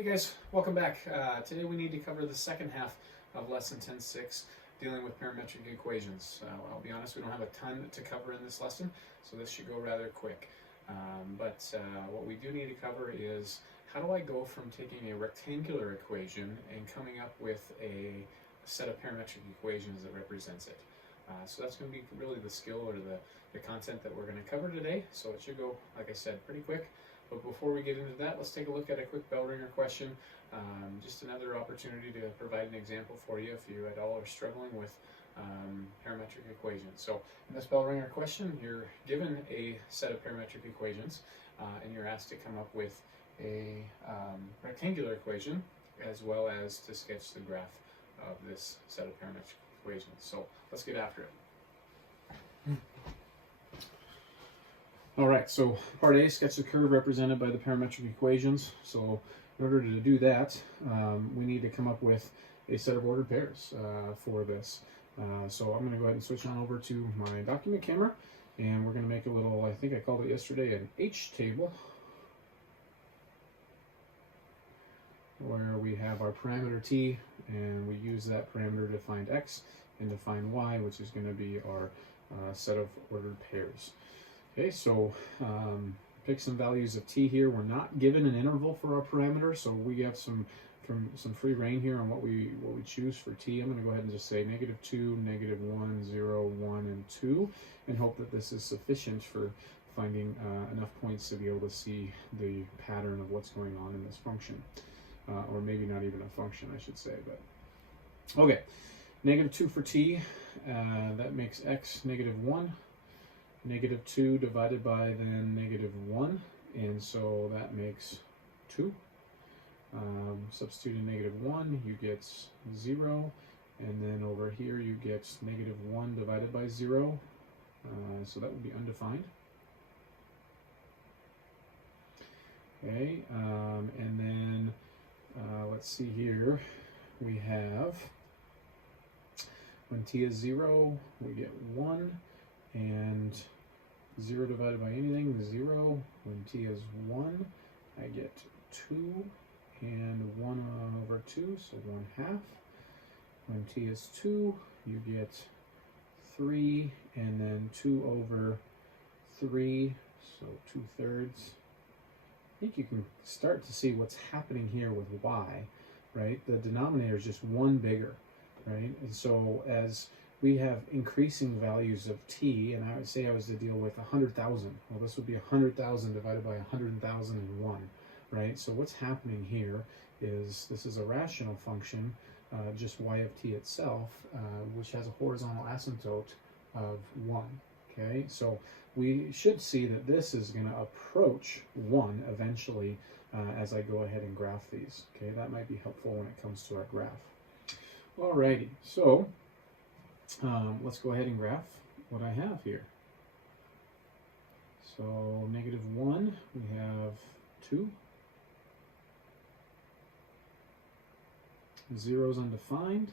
Hey guys, welcome back. Today we need to cover the second half of Lesson 10.6, dealing with parametric equations. I'll be honest, we don't have a ton to cover in this lesson, so this should go rather quick. But what we do need to cover is how do I go from taking a rectangular equation and coming up with a set of parametric equations that represents it. So that's going to be really the skill or the content that we're going to cover today, so it should go, like I said, pretty quick. But before we get into that, let's take a look at a quick bell ringer question. Just another opportunity to provide an example for you if you at all are struggling with parametric equations. So in this bell ringer question, you're given a set of parametric equations and you're asked to come up with a rectangular equation as well as to sketch the graph of this set of parametric equations. So let's get after it. All right, so part A, sketch the curve represented by the parametric equations. So in order to do that, we need to come up with a set of ordered pairs for this. So I'm going to go ahead and switch on over to my document camera, and we're going to make a little, I think I called it yesterday, an H table, where we have our parameter t, and we use that parameter to find x and to find y, which is going to be our set of ordered pairs. Okay, so pick some values of t here. We're not given an interval for our parameter, so we have some free reign here on what we choose for t. I'm going to go ahead and just say -2, -1, 0, 1, and 2, and hope that this is sufficient for finding enough points to be able to see the pattern of what's going on in this function. Or maybe not even a function, I should say. But okay, -2 for t, that makes x -1. -2 divided by then -1, and so that makes 2. Substituting -1, you get 0, and then over here you get -1 divided by 0, so that would be undefined. Okay, and then let's see here, we have when t is 0, we get 1, and 0 divided by anything, 0. When t is 1, I get 2, and 1 over 2, so 1/2. When t is 2, you get 3, and then 2 over 3, so 2/3. I think you can start to see what's happening here with y, right? The denominator is just 1 bigger, right? And so as we have increasing values of t, and I would say I was to deal with 100,000. Well, this would be 100,000 divided by 100,001, right? So what's happening here is this is a rational function, just y of t itself, which has a horizontal asymptote of 1, okay? So we should see that this is going to approach 1 eventually as I go ahead and graph these, okay? That might be helpful when it comes to our graph. Alrighty, so let's go ahead and graph what I have here. So -1, we have 2. 0 is undefined.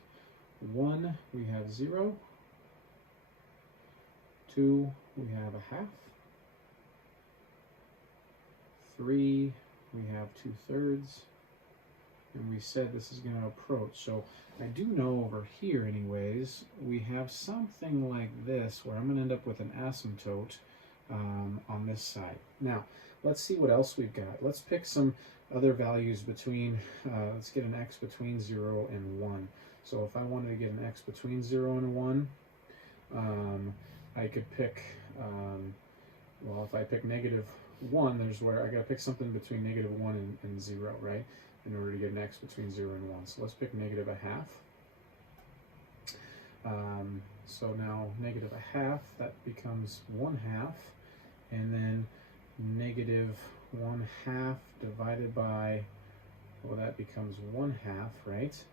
1, we have 0. 2, we have 1/2. 3, we have 2/3. And we said this is going to approach. So I do know over here anyways, we have something like this where I'm going to end up with an asymptote on this side. Now, let's see what else we've got. Let's pick some other values between, let's get an x between 0 and 1. So if I wanted to get an x between 0 and 1, I could pick, well, if I pick -1, there's where I got to pick something between -1 and 0, right? In order to get an x between 0 and 1. So let's pick -1/2. So now -1/2, that becomes 1/2, and then -1/2 divided by, well, that becomes 1/2, right?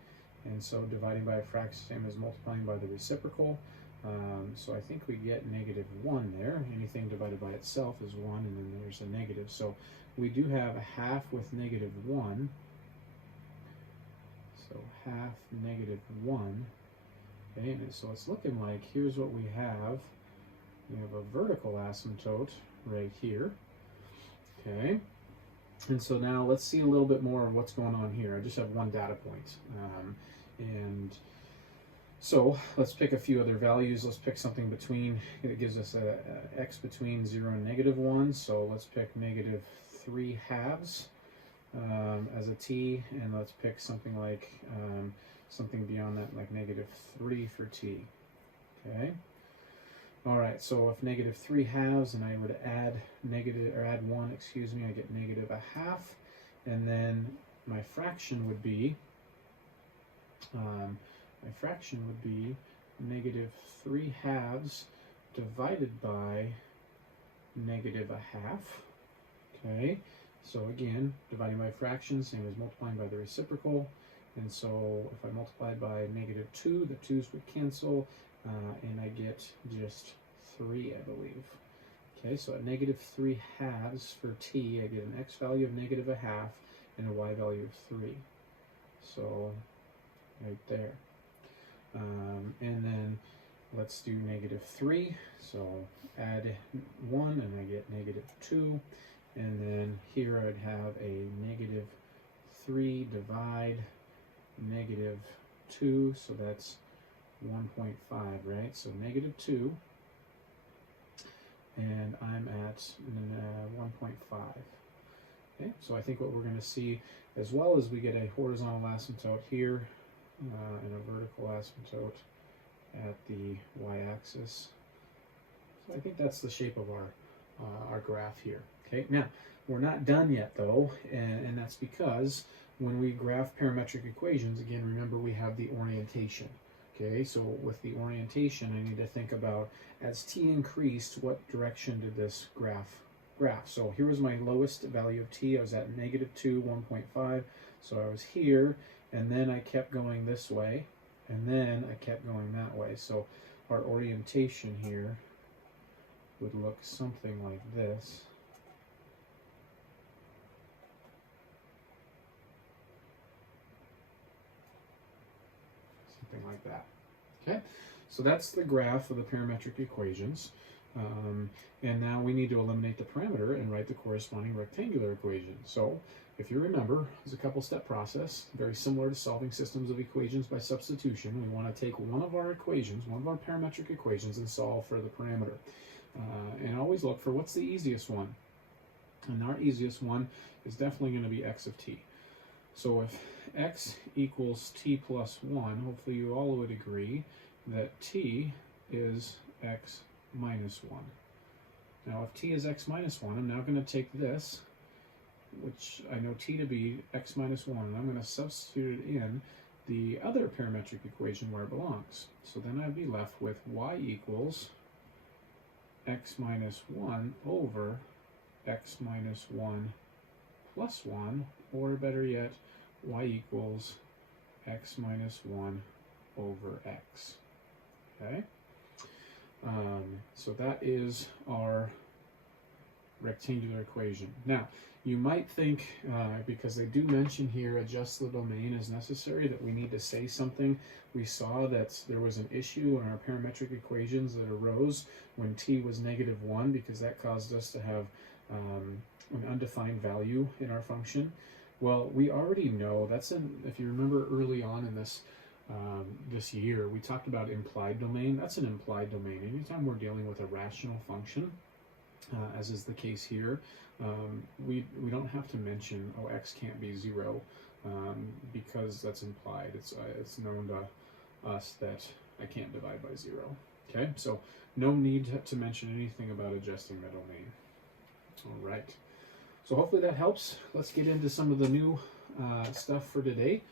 And so dividing by a fraction same as multiplying by the reciprocal. So I think we get -1 there. Anything divided by itself is 1, and then there's a negative. So we do have 1/2 with -1. So 1/2 -1. Okay, and so it's looking like here's what we have. We have a vertical asymptote right here. Okay, And so now let's see a little bit more of what's going on here. I just have one data point. And so let's pick a few other values. Let's pick something between, it gives us a x between 0 and -1. So let's pick -3/2 as a t, and let's pick something like something beyond that, like -3 for t. Okay. All right. So if -3/2 and I were to add add 1, excuse me, I get -1/2, and then my fraction would be -3/2 divided by -1/2. Okay, so again, dividing by fractions, same as multiplying by the reciprocal. And so if I multiplied by -2, the 2's would cancel, and I get just 3, I believe. Okay, so at -3/2 for t, I get an x value of -1/2 and a y value of 3. So right there. And then let's do -3. So add 1 and I get -2. And then here I'd have a -3 divide -2. So that's 1.5, right? So -2. And I'm at 1.5. Okay, so I think what we're going to see, as well as we get a horizontal asymptote here, and a vertical asymptote at the y-axis. So I think that's the shape of our graph here. Okay, now we're not done yet though, and that's because when we graph parametric equations, again, remember we have the orientation. Okay, so with the orientation, I need to think about, as t increased, what direction did this graph? So here was my lowest value of t. I was at -2, 1.5. So I was here, and then I kept going this way, and then I kept going that way. So our orientation here would look something like this. Something like that. Okay, so that's the graph of the parametric equations. And now we need to eliminate the parameter and write the corresponding rectangular equation. So if you remember, it's a couple-step process, very similar to solving systems of equations by substitution. We want to take one of our equations, one of our parametric equations, and solve for the parameter. And always look for what's the easiest one. And our easiest one is definitely going to be x of t. So if x equals t plus 1, hopefully you all would agree that t is x minus 1. Now if t is x minus 1, I'm now going to take this, which I know t to be x minus 1, and I'm going to substitute it in the other parametric equation where it belongs. So then I'd be left with y equals x minus 1 over x minus 1 plus 1, or better yet, y equals x minus 1 over x. Okay? So that is our rectangular equation. Now, you might think, because they do mention here adjust the domain as necessary, that we need to say something. We saw that there was an issue in our parametric equations that arose when t was -1, because that caused us to have an undefined value in our function. Well, we already know that's if you remember early on in this this year, we talked about implied domain. That's an implied domain. Anytime we're dealing with a rational function, as is the case here, we don't have to mention, oh, x can't be 0, because that's implied. It's known to us that I can't divide by 0. Okay, so no need to mention anything about adjusting the domain. All right. So hopefully that helps. Let's get into some of the new stuff for today.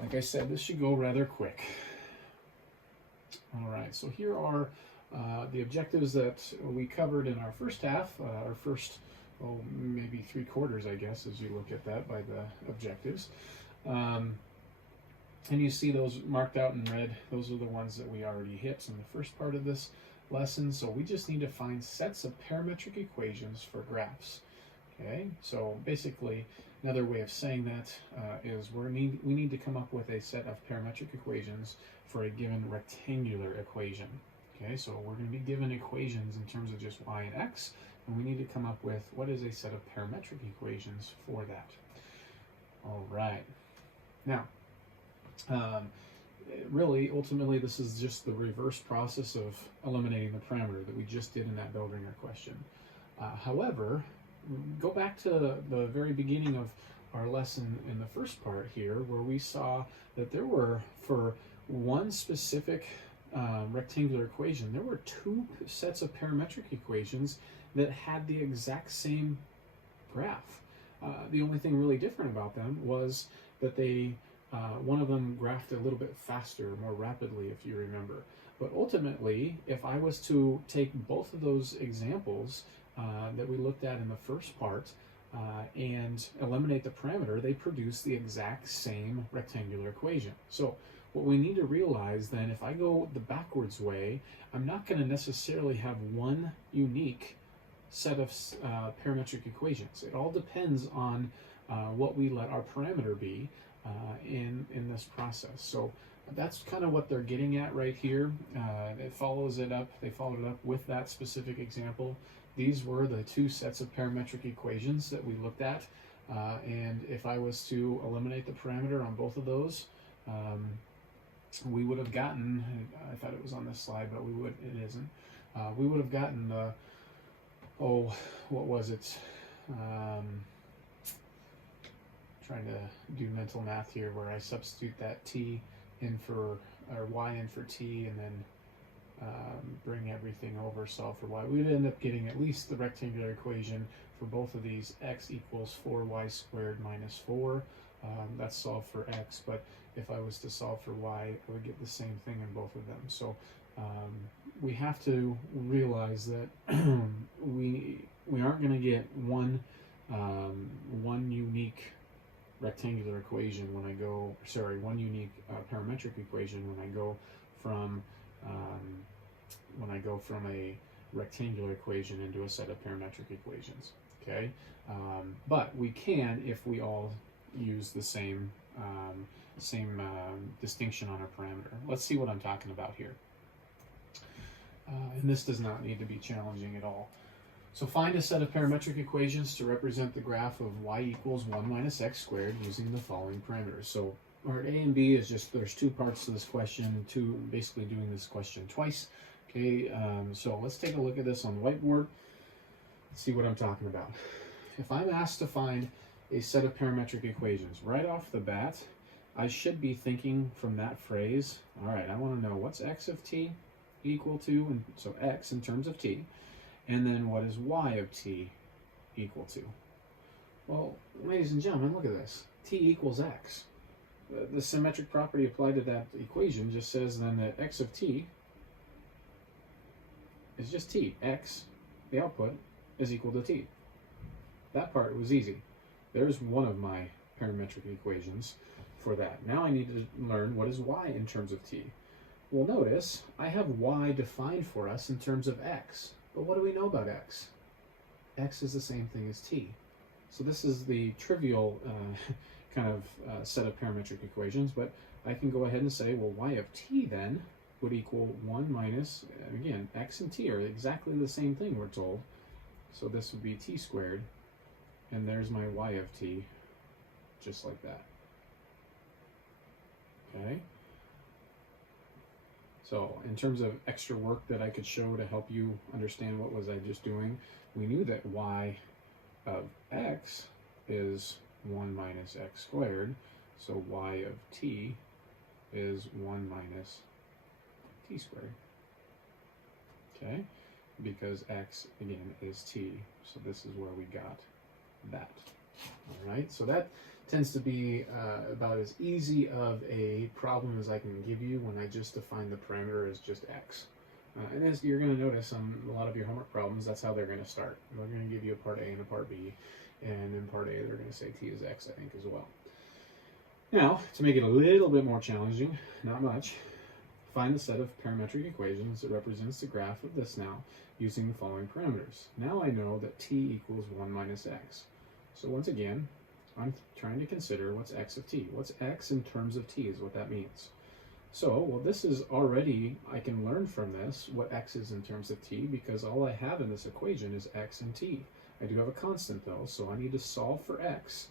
Like I said, this should go rather quick. All right, so here are the objectives that we covered in our first half, our first, maybe 3/4, I guess, as you look at that by the objectives. And you see those marked out in red. Those are the ones that we already hit in the first part of this lesson. So we just need to find sets of parametric equations for graphs. Okay, so basically, another way of saying that is we need to come up with a set of parametric equations for a given rectangular equation. Okay, so we're going to be given equations in terms of just y and x, and we need to come up with what is a set of parametric equations for that. All right. Now, really, ultimately, this is just the reverse process of eliminating the parameter that we just did in that Bell-Ringer question. However, go back to the very beginning of our lesson in the first part here, where we saw that there were, for one specific rectangular equation, there were two sets of parametric equations that had the exact same graph. The only thing really different about them was that they one of them graphed a little bit faster, more rapidly, if you remember. But ultimately, if I was to take both of those examples that we looked at in the first part and eliminate the parameter, they produce the exact same rectangular equation. So what we need to realize then, if I go the backwards way, I'm not going to necessarily have one unique set of parametric equations. It all depends on what we let our parameter be in this process. So that's kind of what they're getting at right here. It follows it up. They followed it up with that specific example. These were the two sets of parametric equations that we looked at. And if I was to eliminate the parameter on both of those, we would have gotten, I thought it was on this slide, but it isn't. We would have gotten the, what was it? Trying to do mental math here, where I substitute that t in for, or y in for t, and then bring everything over, solve for y. We'd end up getting at least the rectangular equation for both of these. X equals 4y squared minus 4. That's solved for x, but if I was to solve for y, I would get the same thing in both of them. So we have to realize that we aren't going to get one unique rectangular equation when I go, one unique parametric equation when I go from a rectangular equation into a set of parametric equations. Okay, but we can if we all use the same distinction on our parameter. Let's see what I'm talking about here. And this does not need to be challenging at all. So find a set of parametric equations to represent the graph of y equals 1 minus x squared using the following parameters. So part A and B is just, there's two parts to this question, basically doing this question twice. Okay, so let's take a look at this on the whiteboard. Let's see what I'm talking about. If I'm asked to find a set of parametric equations, right off the bat, I should be thinking from that phrase, all right, I want to know what's x of t equal to, and so x in terms of t, and then what is y of t equal to? Well, ladies and gentlemen, look at this. T equals x. The symmetric property applied to that equation just says then that x of t is just t. X, the output, is equal to t. That part was easy. There's one of my parametric equations for that. Now I need to learn what is y in terms of t. Well, notice I have y defined for us in terms of x. But what do we know about x? X is the same thing as t. So this is the trivial kind of set of parametric equations, but I can go ahead and say, well, y of t then would equal 1 minus, again, x and t are exactly the same thing, we're told. So this would be t squared, and there's my y of t, just like that. Okay? So in terms of extra work that I could show to help you understand what was I just doing, we knew that y of x is 1 minus x squared, so y of t is 1 minus t squared. Okay? Because x, again, is t, so this is where we got that. All right, so that tends to be about as easy of a problem as I can give you when I just define the parameter as just x. And as you're going to notice on a lot of your homework problems, that's how they're going to start. They're going to give you a part A and a part B, and in part A they're going to say t is x, I think, as well. Now, to make it a little bit more challenging, not much, find the set of parametric equations that represents the graph of this now using the following parameters. Now I know that t equals 1 minus x. So once again, I'm trying to consider what's x of t. What's x in terms of t is what that means. So, well, this is already, I can learn from this what x is in terms of t, because all I have in this equation is x and t. I do have a constant though, so I need to solve for x.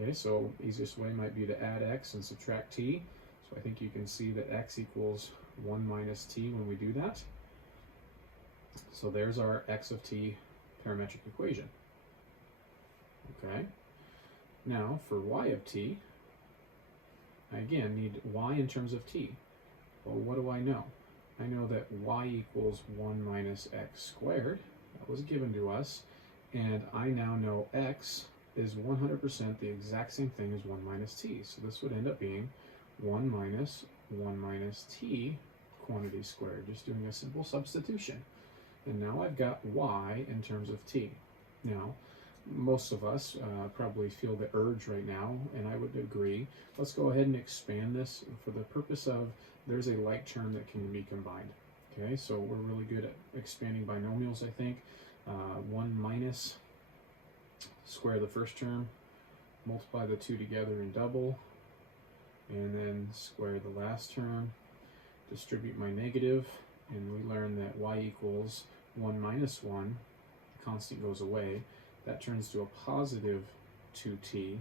Okay, so easiest way might be to add x and subtract t. So I think you can see that x equals 1 minus t when we do that. So there's our x of t parametric equation. Okay, now for y of t, I again need y in terms of t. Well, what do I know? I know that y equals 1 minus x squared. That was given to us. And I now know x is 100% the exact same thing as 1 minus t. So this would end up being 1 minus t quantity squared, just doing a simple substitution. And now I've got y in terms of t. Now, most of us probably feel the urge right now, and I would agree. Let's go ahead and expand this for the purpose of there's a like term that can be combined. Okay, so we're really good at expanding binomials, I think. 1 minus, square the first term, multiply the two together and double, and then square the last term, distribute my negative, and we learn that y equals 1 minus 1, the constant goes away, that turns to a positive 2t,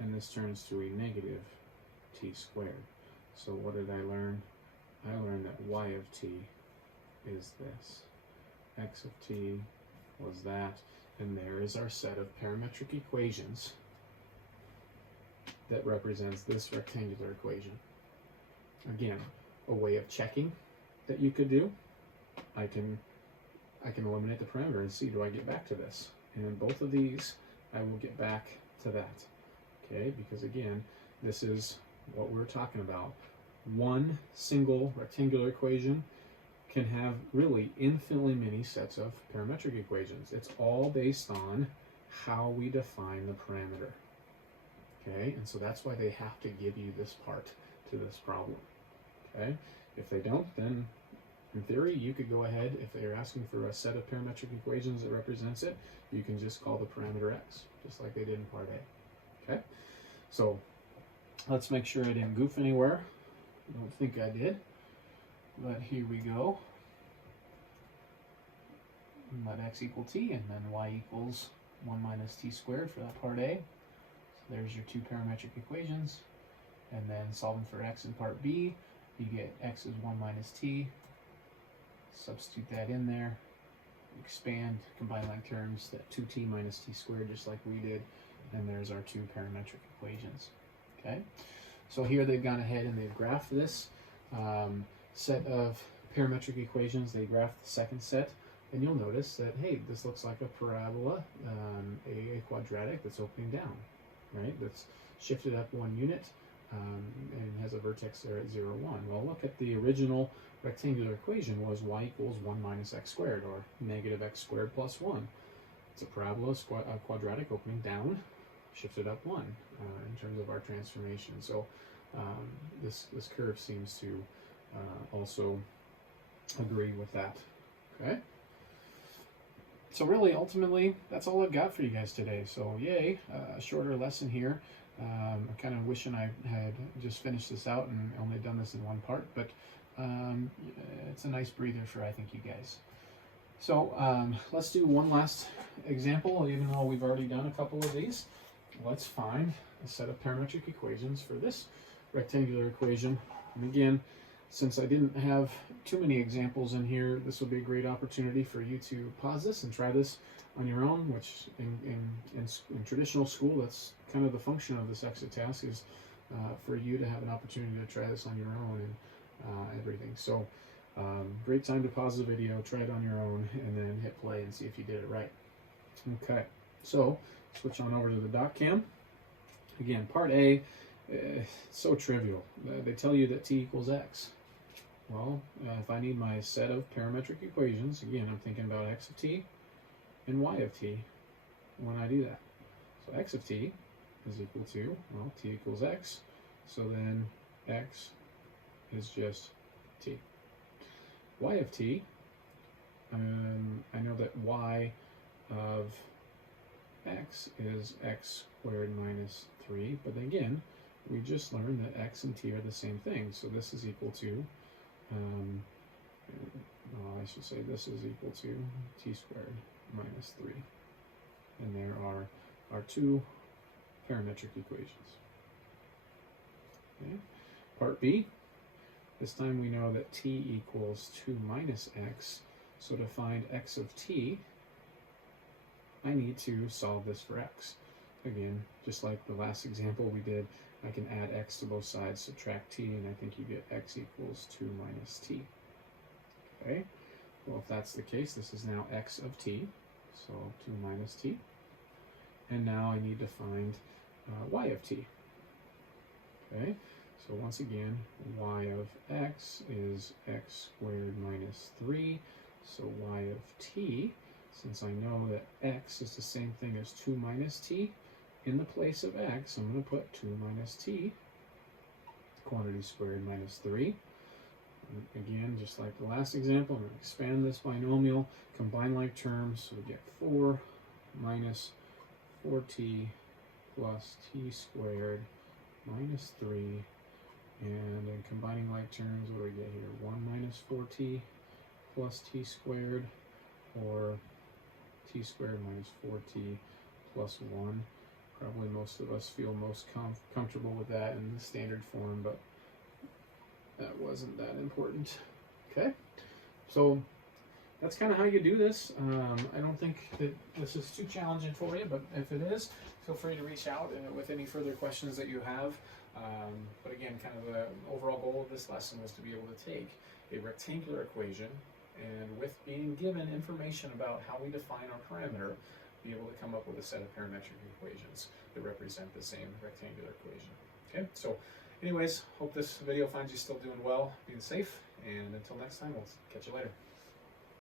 and this turns to a negative t squared. So what did I learn? I learned that y of t is this. X of t was that, and there is our set of parametric equations that represents this rectangular equation. Again, a way of checking that you could do, I can eliminate the parameter and see, do I get back to this? And in both of these, I will get back to that. Okay, because again, this is what we're talking about. One single rectangular equation can have really infinitely many sets of parametric equations. It's all based on how we define the parameter. Okay, and so that's why they have to give you this part to this problem. Okay, if they don't, then in theory, you could go ahead, if they're asking for a set of parametric equations that represents it, you can just call the parameter x, just like they did in part A. Okay, so let's make sure I didn't goof anywhere. I don't think I did, but here we go. Let x equal t, and then y equals 1 minus t squared for that part A. So there's your two parametric equations, and then solving for x in part B, you get x is 1 minus t. Substitute that in there, expand, combine like terms, that 2t minus t squared, just like we did, and there's our two parametric equations. Okay, so here they've gone ahead and they've graphed this set of parametric equations. They graphed the second set, and you'll notice that, hey, this looks like a parabola, a quadratic that's opening down, right? That's shifted up 1 unit, and has a vertex there at 0, 1. Well, look at the original rectangular equation was y equals 1 minus x squared, or negative x squared plus 1. It's a parabola, a quadratic opening down, shifted up 1 in terms of our transformation. So this curve seems to also agree with that. Okay. So really, ultimately, that's all I've got for you guys today. So yay, a shorter lesson here. I'm kind of wishing I had just finished this out and only done this in one part, but it's a nice breather for, I think, you guys. So let's do one last example, even though we've already done a couple of these. Let's find a set of parametric equations for this rectangular equation. And again, since I didn't have too many examples in here, this will be a great opportunity for you to pause this and try this on your own, which in traditional school, that's kind of the function of this exit task, is for you to have an opportunity to try this on your own and everything. So great time to pause the video, try it on your own, and then hit play and see if you did it right. Okay, so switch on over to the dot cam. Again, part A, so trivial. They tell you that t equals x. Well, if I need my set of parametric equations, again, I'm thinking about x of t and y of t when I do that. So x of t is equal to, well, t equals x, so then x is just t. Y of t, I know that y of x is x squared minus 3, but again, we just learned that x and t are the same thing. So this is equal to, I should say this is equal to t squared minus 3. And there are our two parametric equations. Okay. Part B, this time we know that t equals 2 minus x. So to find x of t, I need to solve this for x. Again, just like the last example we did, I can add x to both sides, subtract t, and I think you get x equals 2 minus t. Okay, well, if that's the case, this is now x of t, so 2 minus t. And now I need to find y of t. Okay, so once again, y of x is x squared minus 3, so y of t, since I know that x is the same thing as 2 minus t, in the place of x, I'm going to put 2 minus t, quantity squared minus 3. And again, just like the last example, I'm going to expand this binomial, combine like terms, so we get 4 minus 4t plus t squared minus 3. And in combining like terms, what do we get here? 1 minus 4t plus t squared, or t squared minus 4t plus 1. Probably most of us feel most comfortable with that in the standard form, but that wasn't that important. Okay, so that's kind of how you do this. I don't think that this is too challenging for you, but if it is, feel free to reach out with any further questions that you have. But again, kind of the overall goal of this lesson was to be able to take a rectangular equation and, with being given information about how we define our parameter, be able to come up with a set of parametric equations that represent the same rectangular equation. Okay, so anyways, hope this video finds you still doing well, being safe, and until next time, we'll catch you later.